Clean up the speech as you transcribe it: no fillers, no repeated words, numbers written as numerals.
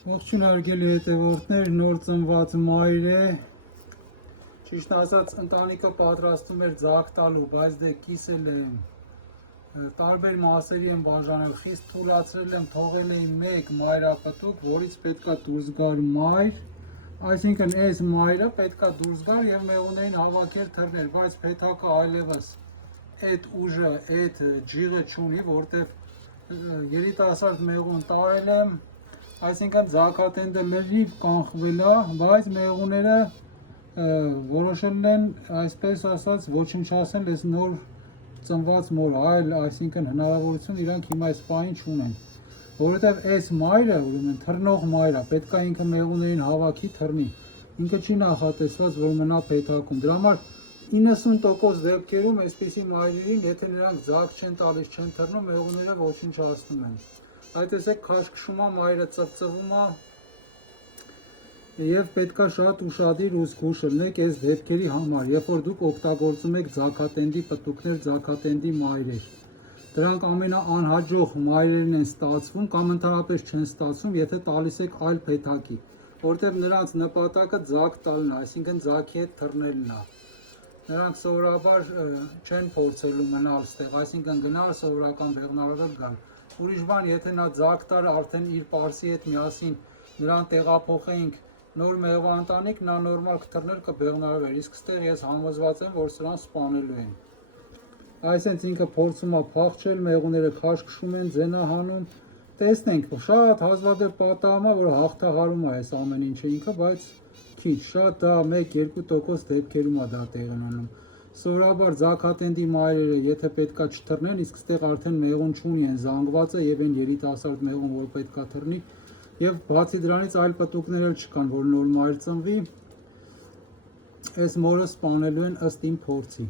Ողջույն հարգելի հետևորդներ, նոր ծնված մայր է, ճիշտ ասած ընտանիքը պատրաստում էր ձակ տալու, բայց դե կիսել եմ, տարբեր մասերի եմ բաժանել, խիստ թուլացրել եմ, թողել եմ մեկ մայրապտուկ, որից պետքա դուրս գար մայր, այսինքն այս մայրը պետքա դուրս գար և մեղուներին հավաքել թռներ, բայց փեթակը այլևս այդ ուժը, այդ ջիղը չունի, որտև երիտասարդ մեղուն տարել եմ, այսինքն ձագատենդը լրիվ կանխվել է, բայց մեղուները որոշել են, այսպես ասած, ոչնչացնել այս նոր ծնված մորը, այլ այսինքն հնարավորություն իրանք հիմա այս պահին չունեն, որովհետև այս մայրը, ուրեմն թռնող մայրը, պետք է ինքը մեղուներին հավաքի թռնի, ինքը չի նախատեսված, որ մնա փեթակում, դրա համար 90% դեպքերում այսպիսի մայրերին, եթե նրանք ձակ չեն տալիս, չեն թռնում, մեղուները ոչնչացնում են։ Այդ տեսեք քաշքշում է, մայրը ծվծվում է և պետքա շատ ուշադիր ու զգույշ լինեք այս դեպքերի համար, երբ որ դուք օգտագործում եք ձագատենդի պտուկներ, ձագատենդի մայրեր։ Դրանք ամենաանհաջող մայրերն են ստացվում կամ ընդհանրապես չեն ստացվում, եթե տալիս եք այլ փեթակի, որտեղ նրանց նպատակը ձակ տալն է, այսինքն ձագի հետ թռնելն է։ Նրանք սովորաբար չեն փորձելու մնալ ստեղ, այսինքն գնալ սովորական բեղնարարը գալ։ Ուրիշ բան, եթե նա ձակ տարը արդեն իր պարսի հետ միասին նրան տեղափոխեինք նոր մեղվա ընտանիք, նա նորմալ կթռներ կբեղնարվեր, իսկ ստեղ ես համոզված եմ, որ սրան սպանելու են։ Այսինքն ինքը փորձում է փախչել, մեղուները քաշքշում են, ձենահանում, տեսնենք, շատ հազվադեպ պատահում է, որ հաղթահարում է այս ամեն ինչը ինքը, բայց քիչ, շատ դա 1-2% դեպքերում է դա տեղի ունենում։ Սովորաբար ձագատենդի մայրերը, եթե պետքա չթռնեն, իսկ ստեղ արդեն մեղուն չունի են զանգված է և այն երիտասարդ մեղուն, որ պետքա թռնի, և բացի դրանից այլ պտուկներ էլ չկան, որ նոր մայր ծնվի, այս մորը սպանելու են ըստ իմ փորձի։